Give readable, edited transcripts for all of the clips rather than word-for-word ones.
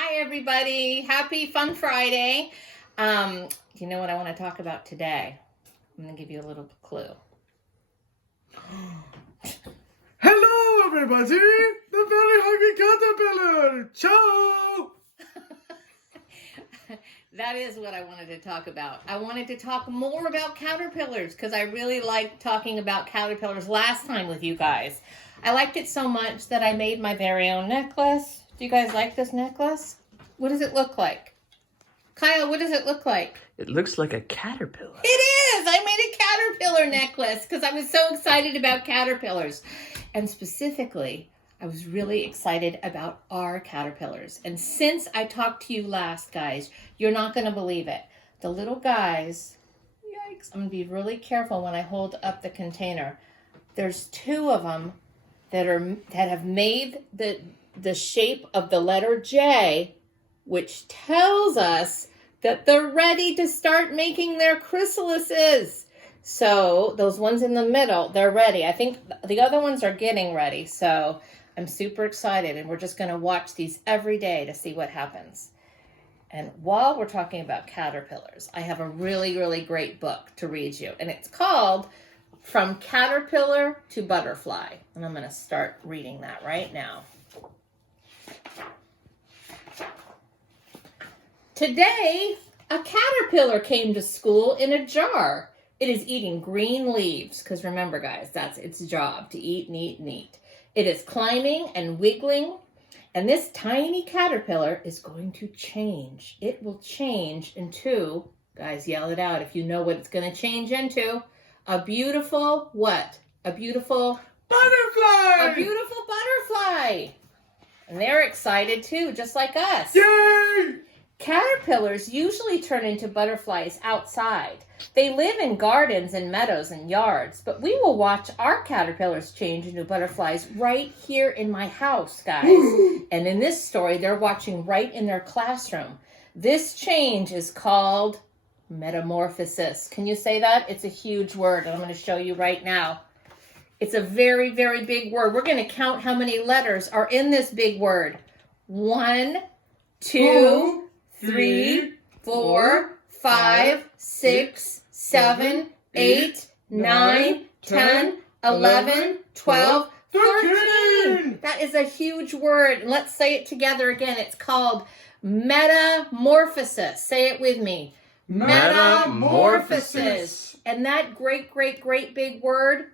Hi, everybody. Happy Fun Friday. You know what I want to talk about today? I'm going to give you a little clue. Hello, everybody. The very hungry caterpillar. Ciao. That is what I wanted to talk about. I wanted to talk more about caterpillars because I really liked talking about caterpillars last time with you guys. I liked it so much that I made my very own necklace. Do you guys like this necklace? What does it look like? Kyle, what does it look like? It looks like a caterpillar. It is! I made a caterpillar necklace because I was so excited about caterpillars. And specifically, I was really excited about our caterpillars. And since I talked to you last, guys, you're not going to believe it. The little guys, yikes, I'm going to be really careful when I hold up the container. There's two of them that have made the shape of the letter J, which tells us that they're ready to start making their chrysalises. So those ones in the middle, they're ready. I think the other ones are getting ready. So I'm super excited, and we're just going to watch these every day to see what happens. And while we're talking about caterpillars, I have a really, really great book to read you, and it's called From Caterpillar to Butterfly. And I'm going to start reading that right now. Today, a caterpillar came to school in a jar. It is eating green leaves, because remember, guys, that's its job, to eat and eat and eat. It is climbing and wiggling, and this tiny caterpillar is going to change. It will change into, guys, yell it out if you know what it's going to change into, a beautiful what? A beautiful butterfly! A beautiful butterfly. And they're excited too, just like us. Yay! Caterpillars usually turn into butterflies outside. They live in gardens and meadows and yards, but we will watch our caterpillars change into butterflies right here in my house, guys. And in this story, they're watching right in their classroom. This change is called metamorphosis. Can you say that? It's a huge word, and I'm going to show you right now. It's a very, very big word. We're going to count how many letters are in this big word. 1, 2, 3, 4, 5, 6, 7, 8, 9, 10, 11, 12, 13. That is a huge word. Let's say it together again. It's called metamorphosis. Say it with me. Metamorphosis. And that great, great, great big word,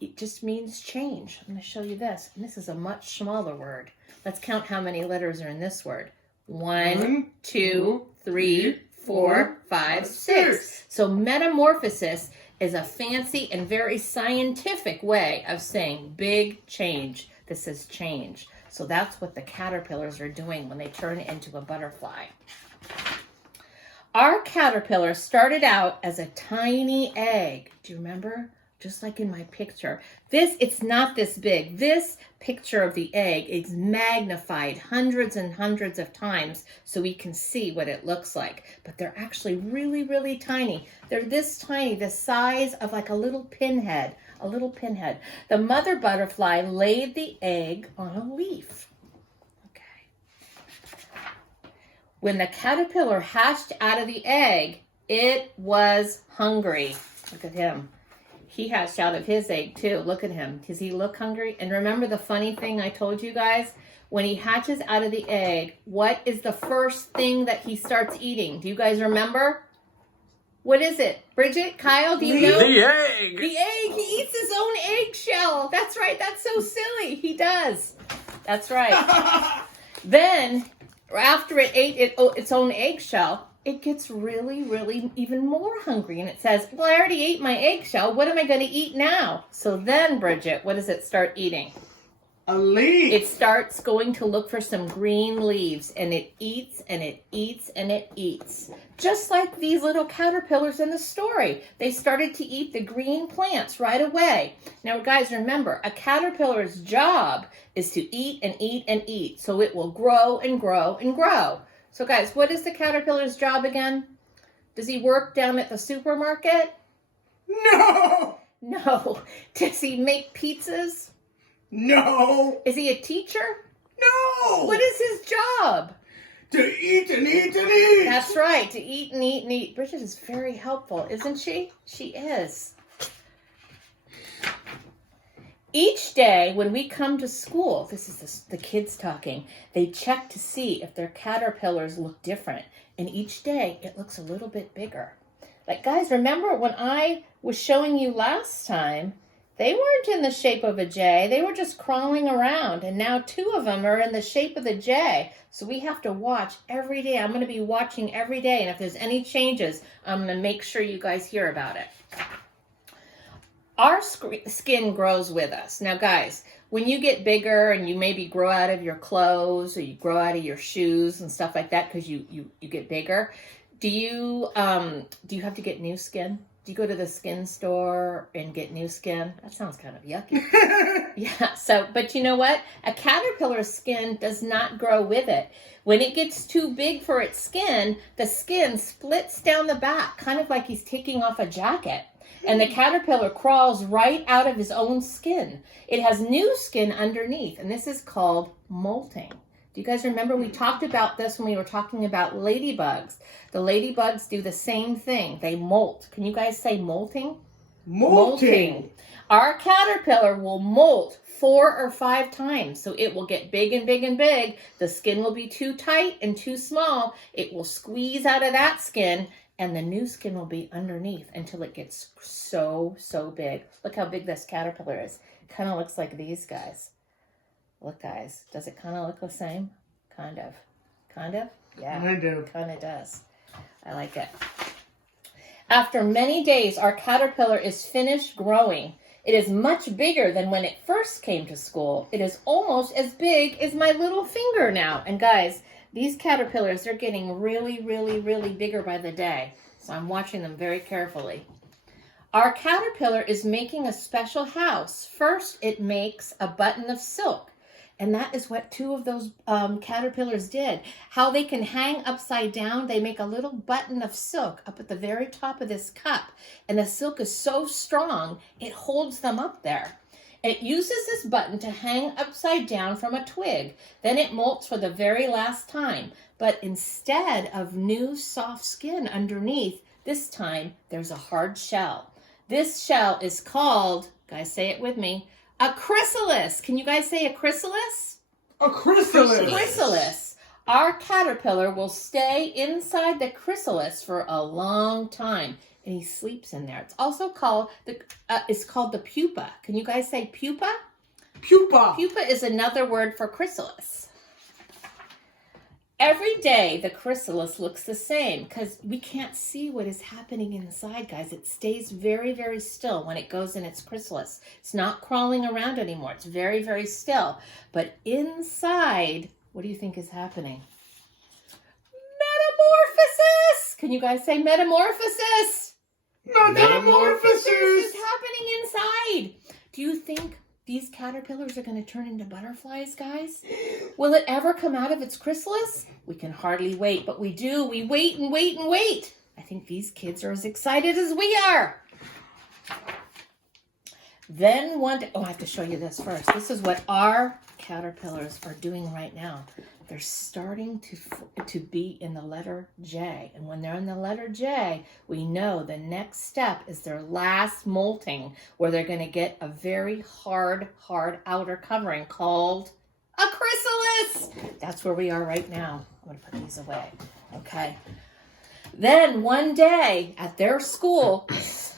it just means change. I'm going to show you this. And this is a much smaller word. Let's count how many letters are in this word. 1, 2, 3, 4, 5, 6. So metamorphosis is a fancy and very scientific way of saying big change. This is change. So that's what the caterpillars are doing when they turn into a butterfly. Our caterpillar started out as a tiny egg. Do you remember? Just like in my picture. It's not this big. This picture of the egg is magnified hundreds and hundreds of times so we can see what it looks like. But they're actually really, really tiny. They're this tiny, the size of like a little pinhead. A little pinhead. The mother butterfly laid the egg on a leaf. Okay. When the caterpillar hatched out of the egg, it was hungry. Look at him. He hatched out of his egg too. Look at him. Does he look hungry? And remember the funny thing I told you guys? When he hatches out of the egg, what is the first thing that he starts eating? Do you guys remember? What is it? Bridget, Kyle, do you know? The egg! The egg! He eats his own eggshell. That's right. That's so silly. He does. That's right. Then, after it ate its own eggshell, it gets really, really even more hungry. And it says, well, I already ate my eggshell. What am I going to eat now? So then, Bridget, what does it start eating? A leaf. It starts going to look for some green leaves. And it eats, and it eats, and it eats. Just like these little caterpillars in the story. They started to eat the green plants right away. Now, guys, remember, a caterpillar's job is to eat and eat and eat. So it will grow and grow and grow. So guys, what is the caterpillar's job again? Does he work down at the supermarket? No! No. Does he make pizzas? No! Is he a teacher? No! What is his job? To eat and eat and eat! That's right, to eat and eat and eat. Bridget is very helpful, isn't she? She is. Each day when we come to school, this is the kids talking, they check to see if their caterpillars look different. And each day it looks a little bit bigger. Like, guys, remember when I was showing you last time, they weren't in the shape of a J. They were just crawling around. And now 2 of them are in the shape of the J. So we have to watch every day. I'm going to be watching every day. And if there's any changes, I'm going to make sure you guys hear about it. Our skin grows with us. Now, guys, when you get bigger and you maybe grow out of your clothes or you grow out of your shoes and stuff like that because you get bigger, do you have to get new skin? Do you go to the skin store and get new skin? That sounds kind of yucky. Yeah, but you know what? A caterpillar's skin does not grow with it. When it gets too big for its skin, the skin splits down the back, kind of like he's taking off a jacket. And the caterpillar crawls right out of his own skin. It has new skin underneath, and this is called molting. Do you guys remember we talked about this when we were talking about ladybugs? The ladybugs do the same thing. They molt. Can you guys say molting? Molting. Our caterpillar will molt 4 or 5 times. So it will get big and big and big. The skin will be too tight and too small. It will squeeze out of that skin, and the new skin will be underneath until it gets so big. Look how big this caterpillar is. It kind of looks like these guys. Look, guys, does it kind of look the same? Kind of. Kind of? Yeah. Kind of does. I like it. After many days, our caterpillar is finished growing. It is much bigger than when it first came to school. It is almost as big as my little finger now. And guys, these caterpillars, they're getting really bigger by the day. So I'm watching them very carefully. Our caterpillar is making a special house. First, it makes a button of silk. And that is what 2 of those caterpillars did. How they can hang upside down, they make a little button of silk up at the very top of this cup. And the silk is so strong, it holds them up there. It uses this button to hang upside down from a twig. Then it molts for the very last time. But instead of new soft skin underneath, this time there's a hard shell. This shell is called, guys, say it with me, a chrysalis. Can you guys say a chrysalis? A chrysalis. Chrysalis. Our caterpillar will stay inside the chrysalis for a long time, and he sleeps in there. It's also called the pupa. Can you guys say pupa? Pupa. Pupa is another word for chrysalis. Every day, the chrysalis looks the same because we can't see what is happening inside, guys. It stays very still when it goes in its chrysalis. It's not crawling around anymore. It's very still. But inside, what do you think is happening? Metamorphosis! Can you guys say metamorphosis? Metamorphosis is happening inside. Do you think these caterpillars are going to turn into butterflies, guys? Will it ever come out of its chrysalis? We can hardly wait, but we do. We wait and wait and wait. I think these kids are as excited as we are. Then one day, I have to show you this first. This is what our caterpillars are doing right now. They're starting to be in the letter J. And when they're in the letter J, we know the next step is their last molting, where they're going to get a very hard outer covering called a chrysalis. That's where we are right now. I'm going to put these away. Okay. Then one day at their school,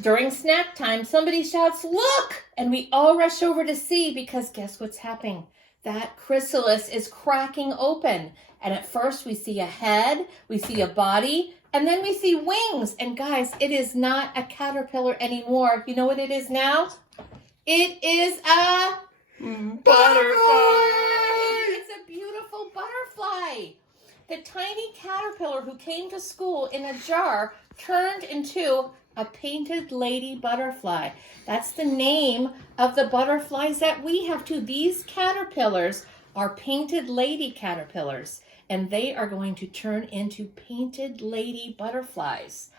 during snack time, somebody shouts, "Look!" And we all rush over to see, because guess what's happening? That chrysalis is cracking open. And at first we see a head, we see a body, and then we see wings. And guys, it is not a caterpillar anymore. You know what it is now? It is a butterfly! It's a beautiful butterfly. The tiny caterpillar who came to school in a jar turned into a painted lady butterfly. That's the name of the butterflies that we have too. These caterpillars are painted lady caterpillars, and they are going to turn into painted lady butterflies.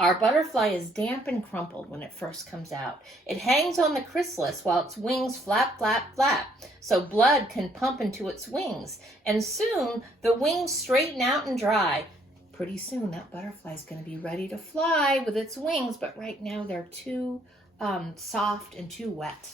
Our butterfly is damp and crumpled when it first comes out. It hangs on the chrysalis while its wings flap, flap, flap, so blood can pump into its wings. And soon, the wings straighten out and dry. Pretty soon, that butterfly is going to be ready to fly with its wings, but right now they're too soft and too wet.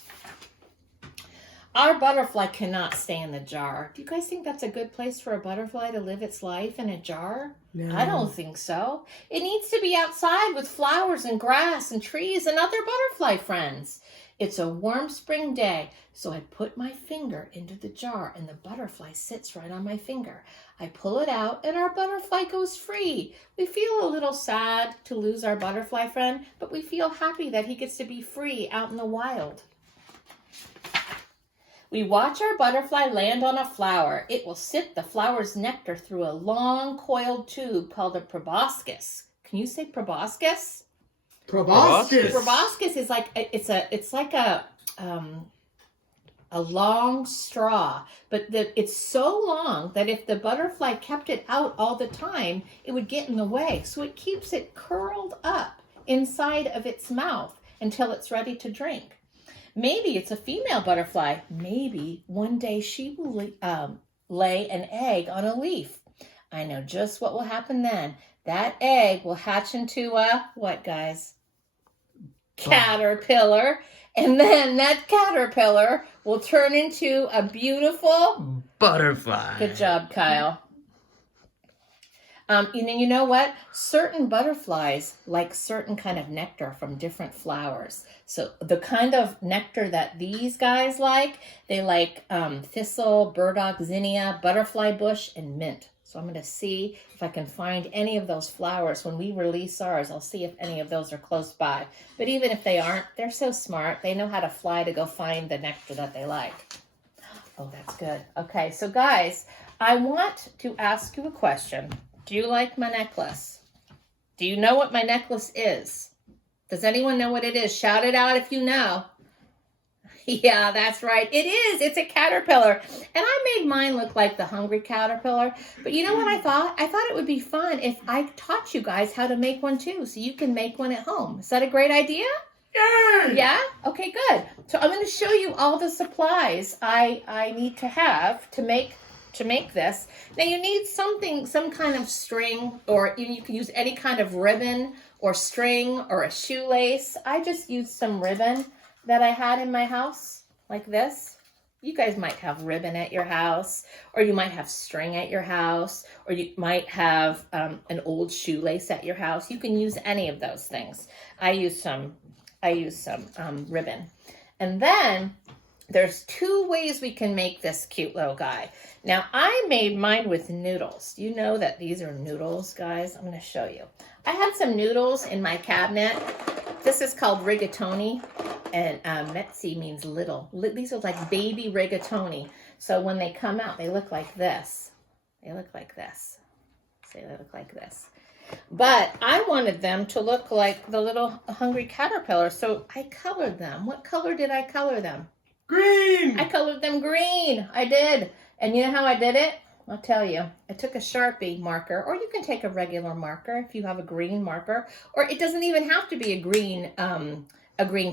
Our butterfly cannot stay in the jar. Do you guys think that's a good place for a butterfly to live its life, in a jar? No. I don't think so. It needs to be outside with flowers and grass and trees and other butterfly friends. It's a warm spring day, so I put my finger into the jar and the butterfly sits right on my finger. I pull it out and our butterfly goes free. We feel a little sad to lose our butterfly friend, but we feel happy that he gets to be free out in the wild. We watch our butterfly land on a flower. It will sip the flower's nectar through a long coiled tube called a proboscis. Can you say proboscis? Proboscis. Proboscis is like it's like a long straw, but it's so long that if the butterfly kept it out all the time, it would get in the way. So it keeps it curled up inside of its mouth until it's ready to drink. Maybe it's a female butterfly. Maybe one day she will lay an egg on a leaf. I know just what will happen then. That egg will hatch into a, what guys? Caterpillar. And then that caterpillar will turn into a beautiful butterfly. Good job, Kyle. You know what? Certain butterflies like certain kind of nectar from different flowers. So the kind of nectar that these guys like, they like thistle, burdock, zinnia, butterfly bush, and mint. So I'm going to see if I can find any of those flowers. When we release ours, I'll see if any of those are close by. But even if they aren't, they're so smart. They know how to fly to go find the nectar that they like. Oh, that's good. Okay, so guys, I want to ask you a question. Do you like my necklace? Do you know what my necklace is? Does anyone know what it is? Shout it out if you know. Yeah, that's right. It is. It's a caterpillar. And I made mine look like the hungry caterpillar. But you know what I thought? I thought it would be fun if I taught you guys how to make one too, so you can make one at home. Is that a great idea? Yay! Yeah? Okay, good. So I'm going to show you all the supplies I need to have to make this. Now you need some kind of string, or you can use any kind of ribbon or string or a shoelace. I just used some ribbon that I had in my house, like this. You guys might have ribbon at your house, or you might have string at your house, or you might have an old shoelace at your house. You can use any of those things. I use some ribbon. And then there's two ways we can make this cute little guy. Now, I made mine with noodles. You know that these are noodles, guys. I'm going to show you. I had some noodles in my cabinet. This is called rigatoni, and metzi means little. These are like baby rigatoni. So when they come out, they look like this. They look like this. See, they look like this. But I wanted them to look like the little hungry caterpillar, so I colored them. What color did I color them? Green! I colored them green. I did. And you know how I did it? I'll tell you. I took a Sharpie marker, or you can take a regular marker if you have a green marker, or it doesn't even have to be a green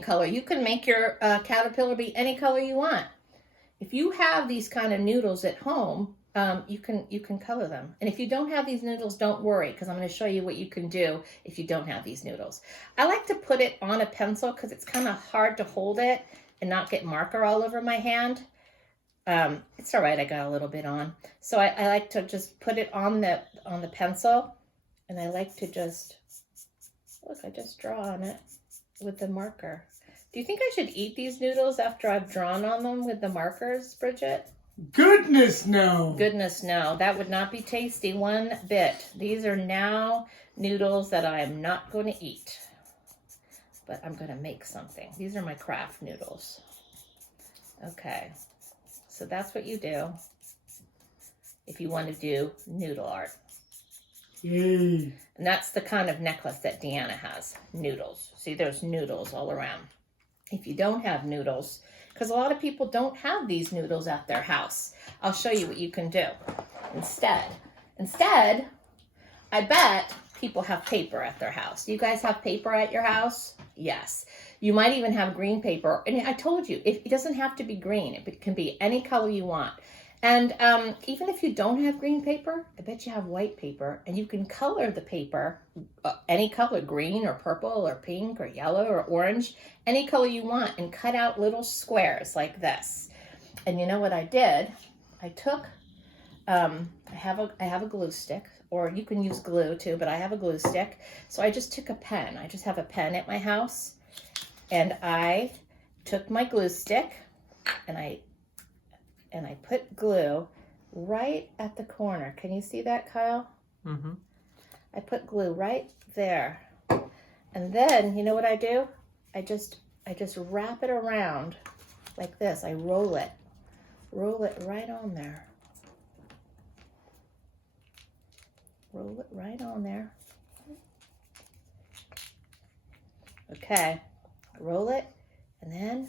color. You can make your caterpillar be any color you want. If you have these kind of noodles at home, you can color them. And if you don't have these noodles, don't worry, because I'm going to show you what you can do if you don't have these noodles. I like to put it on a pencil because it's kind of hard to hold it and not get marker all over my hand. It's all right, I got a little bit on. So I like to just put it on the pencil, and I like to just, look, I just draw on it with the marker. Do you think I should eat these noodles after I've drawn on them with the markers, Bridget? Goodness, no. Goodness, no. That would not be tasty one bit. These are now noodles that I am not going to eat. But I'm going to make something. These are my craft noodles. Okay. So that's what you do if you want to do noodle art. Yay. And that's the kind of necklace that Deanna has. Noodles. See, there's noodles all around. If you don't have noodles, because a lot of people don't have these noodles at their house, I'll show you what you can do. Instead, I bet people have paper at their house. Do you guys have paper at your house? Yes. You might even have green paper. And I told you, it doesn't have to be green. It can be any color you want. And even if you don't have green paper, I bet you have white paper. And you can color the paper any color, green or purple or pink or yellow or orange, any color you want, and cut out little squares like this. And you know what I did? I took, I have a glue stick, or you can use glue too, but I have a glue stick. So I just took a pen. I just have a pen at my house. And I took my glue stick and I put glue right at the corner. Can you see that, Kyle? Mm-hmm. I put glue right there. And then, you know what I do? I just wrap it around like this. I roll it right on there. Roll it right on there. Okay, roll it, and then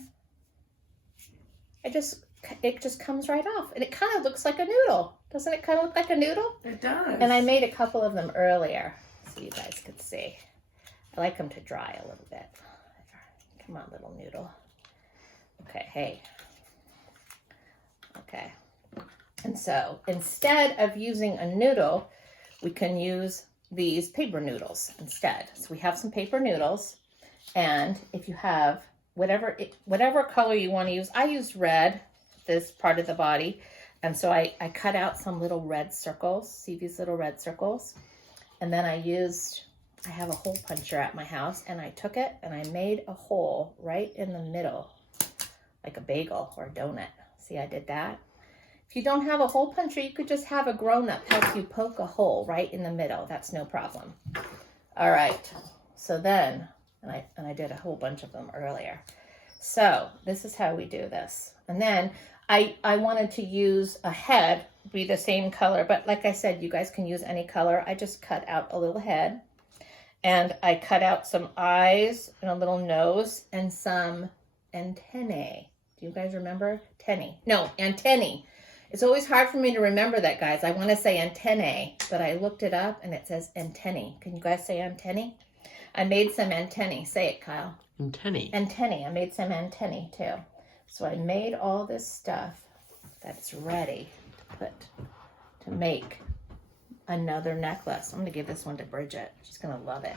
it just comes right off, and it kind of looks like a noodle. Doesn't it kind of look like a noodle? It does. And I made a couple of them earlier, so you guys could see. I like them to dry a little bit. Come on, little noodle. Okay, hey. Okay. And so instead of using a noodle, we can use these paper noodles instead. So we have some paper noodles, and if you have whatever color you want to use, I used red, this part of the body, and so I cut out some little red circles. See these little red circles? And then I have a hole puncher at my house, and I took it and I made a hole right in the middle, like a bagel or a donut. See, I did that. If you don't have a hole puncher, you could just have a grown-up help you poke a hole right in the middle. That's no problem. All right, so then, and I did a whole bunch of them earlier. So this is how we do this. And then I wanted to use a head, be the same color, but like I said, you guys can use any color. I just cut out a little head, and I cut out some eyes and a little nose and some antennae. Do you guys remember? Antennae. It's always hard for me to remember that, guys. I want to say antennae, but I looked it up and it says antennae. Can you guys say antennae? I made some antennae. Say it, Kyle. Antennae. Antennae. I made some antennae too. So I made all this stuff that's ready to make another necklace. I'm going to give this one to Bridget. She's going to love it.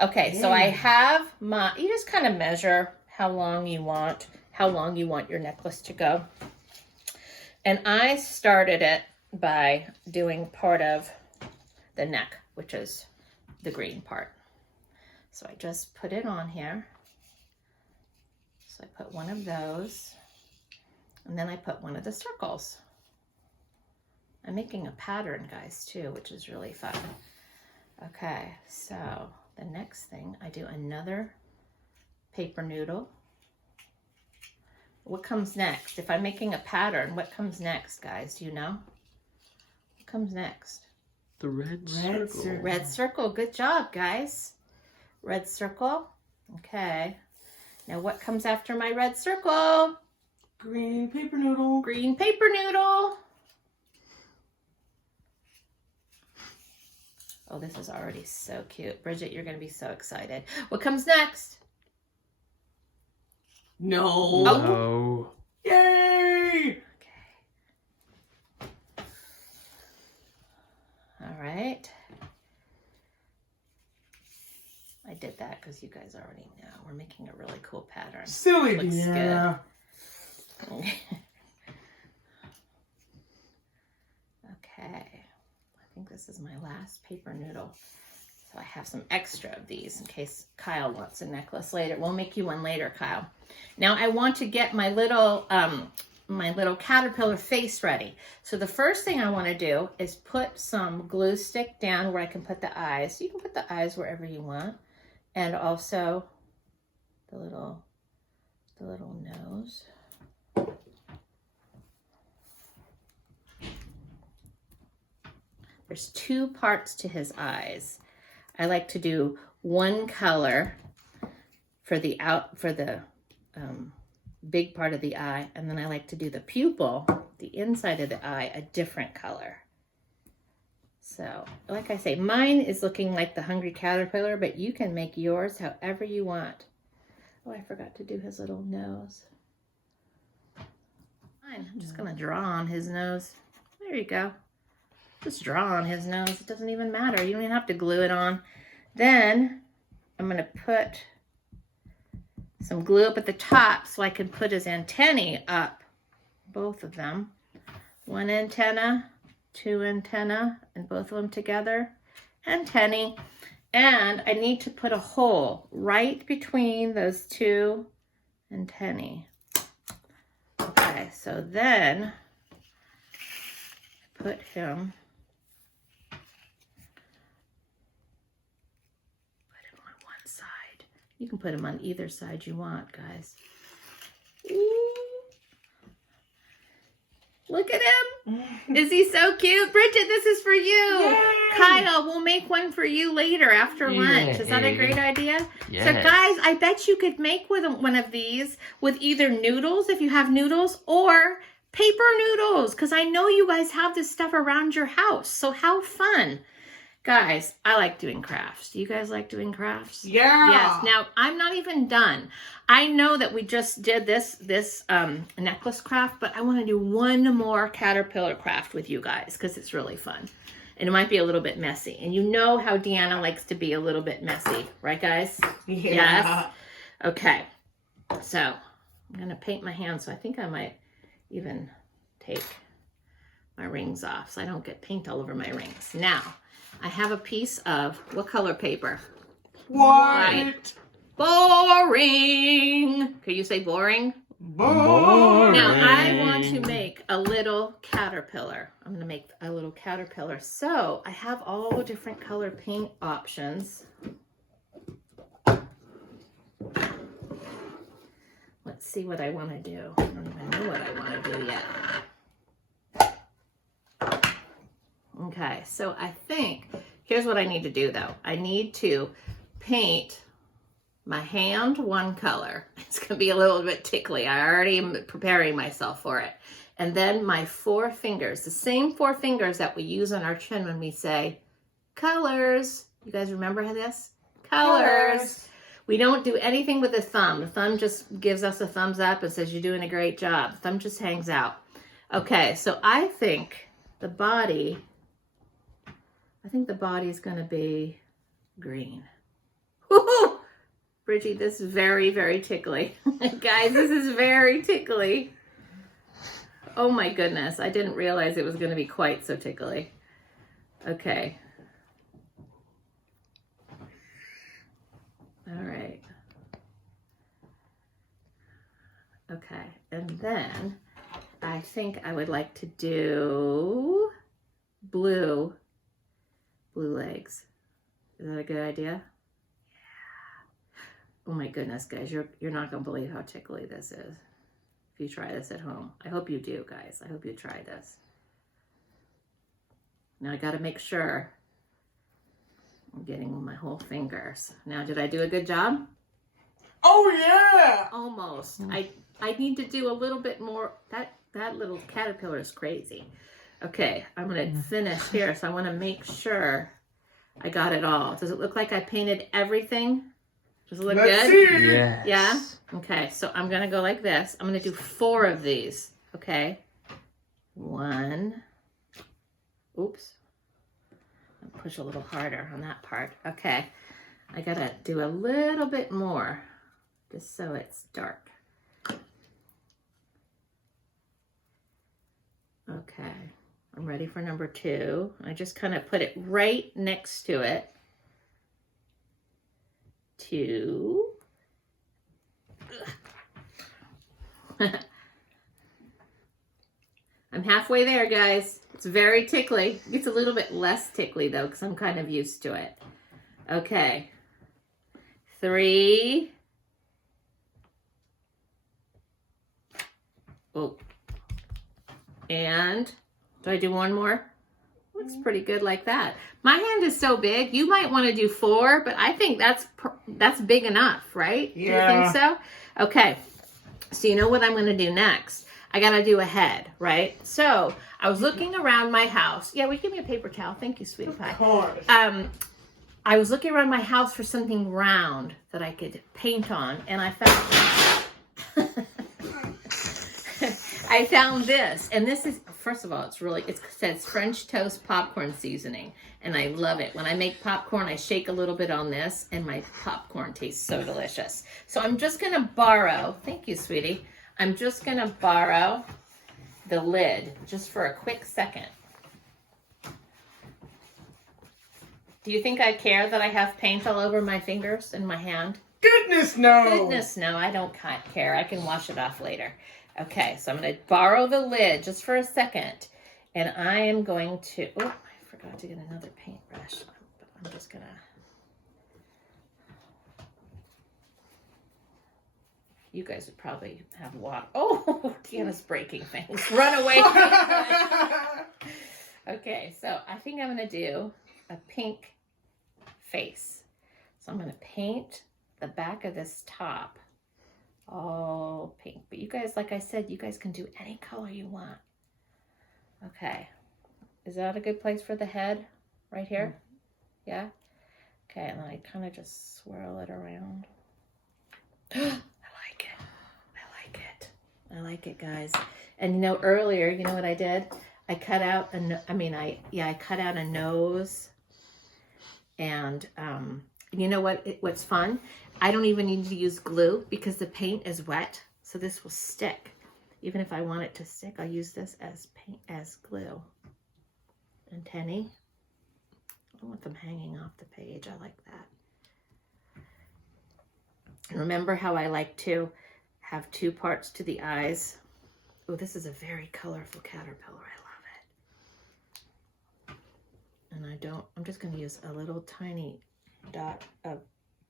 Okay, so I have you just kind of measure how long you want your necklace to go. And I started it by doing part of the neck, which is the green part. So I just put it on here. So I put one of those, and then I put one of the circles. I'm making a pattern, guys, too, which is really fun. Okay, so the next thing, I do another paper noodle. What comes next? If I'm making a pattern, what comes next, guys? Do you know? What comes next? The red circle. Red circle. Good job, guys. Red circle. Okay. Now what comes after my red circle? Green paper noodle. Green paper noodle. Oh, this is already so cute. Bridget, you're going to be so excited. What comes next? No. Oh. Yay! Okay. All right. I did that because you guys already know. We're making a really cool pattern. Silly Looks Deanna. good. Okay. I think this is my last paper noodle. So I have some extra of these in case Kyle wants a necklace later. We'll make you one later, Kyle. Now I want to get my little caterpillar face ready. So the first thing I want to do is put some glue stick down where I can put the eyes. You can put the eyes wherever you want, and also the little nose. There's two parts to his eyes. I like to do one color for the big part of the eye, and then I like to do the pupil, the inside of the eye, a different color. So, like I say, mine is looking like the hungry caterpillar, but you can make yours however you want. Oh, I forgot to do his little nose. Fine, I'm just gonna draw on his nose. There you go. Just draw on his nose. It doesn't even matter. You don't even have to glue it on. Then I'm gonna put some glue up at the top so I can put his antennae up. Both of them. One antenna, two antenna, and both of them together. Antennae. And I need to put a hole right between those two antennae. Okay, so then put him on one side. You can put him on either side you want, guys. Ooh. Look at him. Is he so cute? Bridget, this is for you. Yay! Kyle, we'll make one for you later after lunch. Is that a great idea? Yes. So guys, I bet you could make one of these with either noodles, if you have noodles, or paper noodles, because I know you guys have this stuff around your house. So how fun. Guys, I like doing crafts. Do you guys like doing crafts? Yeah. Yes. Now, I'm not even done. I know that we just did this necklace craft, but I want to do one more caterpillar craft with you guys because it's really fun. And it might be a little bit messy. And you know how Deanna likes to be a little bit messy. Right, guys? Yeah. Yes? Okay. So, I'm going to paint my hand. So I think I might even take my rings off so I don't get paint all over my rings. Now, I have a piece of, what color paper? White. Boring. Can you say boring? Boring. Now, I want to make a little caterpillar. I'm going to make a little caterpillar. So, I have all different color paint options. Let's see what I want to do. I don't even know what I want to do yet. Okay, so I think, here's what I need to do though. I need to paint my hand one color. It's going to be a little bit tickly. I already am preparing myself for it. And then my 4 fingers, the same 4 fingers that we use on our chin when we say colors. You guys remember this? Colors. We don't do anything with the thumb. The thumb just gives us a thumbs up and says you're doing a great job. The thumb just hangs out. Okay, so I think the body is going to be green. Woo-hoo! Bridgie, this is very, very tickly. Guys, this is very tickly. Oh my goodness. I didn't realize it was going to be quite so tickly. Okay. All right. Okay. And then I think I would like to do blue legs. Is that a good idea? Yeah. Oh my goodness, guys, you're not gonna believe how tickly this is if you try this at home. I hope you do, guys. I hope you try this. Now I gotta make sure I'm getting my whole fingers. Now, did I do a good job? Oh yeah. Almost. I need to do a little bit more. That little caterpillar is crazy. Okay, I'm going to finish here, so I want to make sure I got it all. Does it look like I painted everything? Does it look Let's good? see. Yes. Yeah? Okay, so I'm going to go like this. I'm going to do 4 of these, okay? 1. Oops. I'll push a little harder on that part. Okay, I got to do a little bit more, just so it's dark. Okay. I'm ready for number 2. I just kind of put it right next to it. 2. I'm halfway there, guys. It's very tickly. It's a little bit less tickly, though, because I'm kind of used to it. Okay. 3. Oh. And do I do one more? Looks pretty good like that. My hand is so big. You might want to do 4, but I think that's big enough, right? Yeah. Do you think so? Okay. So you know what I'm going to do next? I got to do a head, right? So I was looking around my house. Yeah, will you give me a paper towel? Thank you, sweetie pie. Of course. I was looking around my house for something round that I could paint on, and I found I found this. And this is, first of all, it says French toast popcorn seasoning, and I love it. When I make popcorn, I shake a little bit on this, and my popcorn tastes so delicious. So I'm just gonna borrow, thank you, sweetie. I'm just gonna borrow the lid just for a quick second. Do you think I care that I have paint all over my fingers and my hand? Goodness no. Goodness no, I don't care. I can wash it off later. Okay, so I'm going to borrow the lid just for a second. And I am going to, oh, I forgot to get another paintbrush. But I'm just going to. You guys would probably have water. Oh, Deanna's breaking things. Run away. Okay, so I think I'm going to do a pink face. So I'm going to paint the back of this top all pink. But you guys, like I said, you guys can do any color you want. Okay. Is that a good place for the head? Right here? Yeah? Okay, and then I kind of just swirl it around. I like it. I like it. I like it, guys. And you know, earlier, you know what I did? I cut out I cut out a nose. And you know what's fun? I don't even need to use glue because the paint is wet, so this will stick. Even if I want it to stick, I'll use this as glue. And Tenny, I don't want them hanging off the page. I like that. And remember how I like to have two parts to the eyes? Oh, this is a very colorful caterpillar. I love it. And I'm just going to use a little tiny dot of,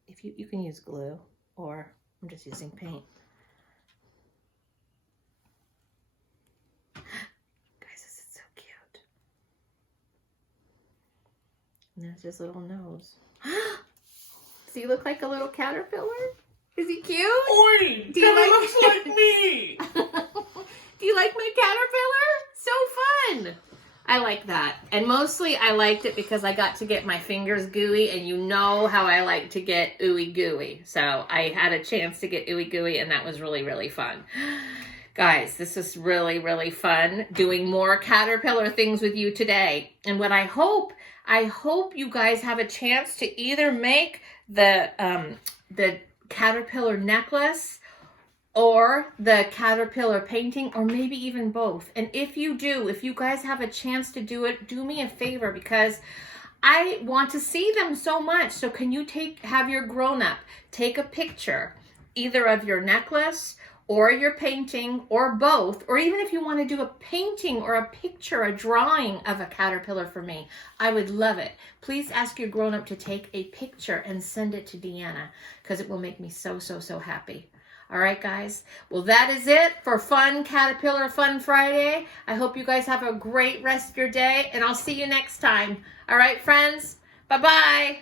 if you can use glue, or I'm just using paint. Guys, this is so cute. And there's his little nose. Does he look like a little caterpillar? Is he cute? Oi! Do you That like- looks like me! Do you like my caterpillar? So fun! I like that. And mostly I liked it because I got to get my fingers gooey, and you know how I like to get ooey gooey. So I had a chance to get ooey gooey, and that was really, really fun. Guys, this is really, really fun doing more caterpillar things with you today. And what I hope you guys have a chance to either make the caterpillar necklace or the caterpillar painting, or maybe even both. And if you guys have a chance to do it, do me a favor, because I want to see them so much. So can you have your grown-up take a picture either of your necklace or your painting or both, or even if you want to do a painting or a picture, a drawing of a caterpillar for me, I would love it. Please ask your grown-up to take a picture and send it to Deanna, because it will make me so, so, so happy. All right, guys. Well, that is it for Fun Caterpillar Fun Friday. I hope you guys have a great rest of your day, and I'll see you next time. All right, friends? Bye-bye.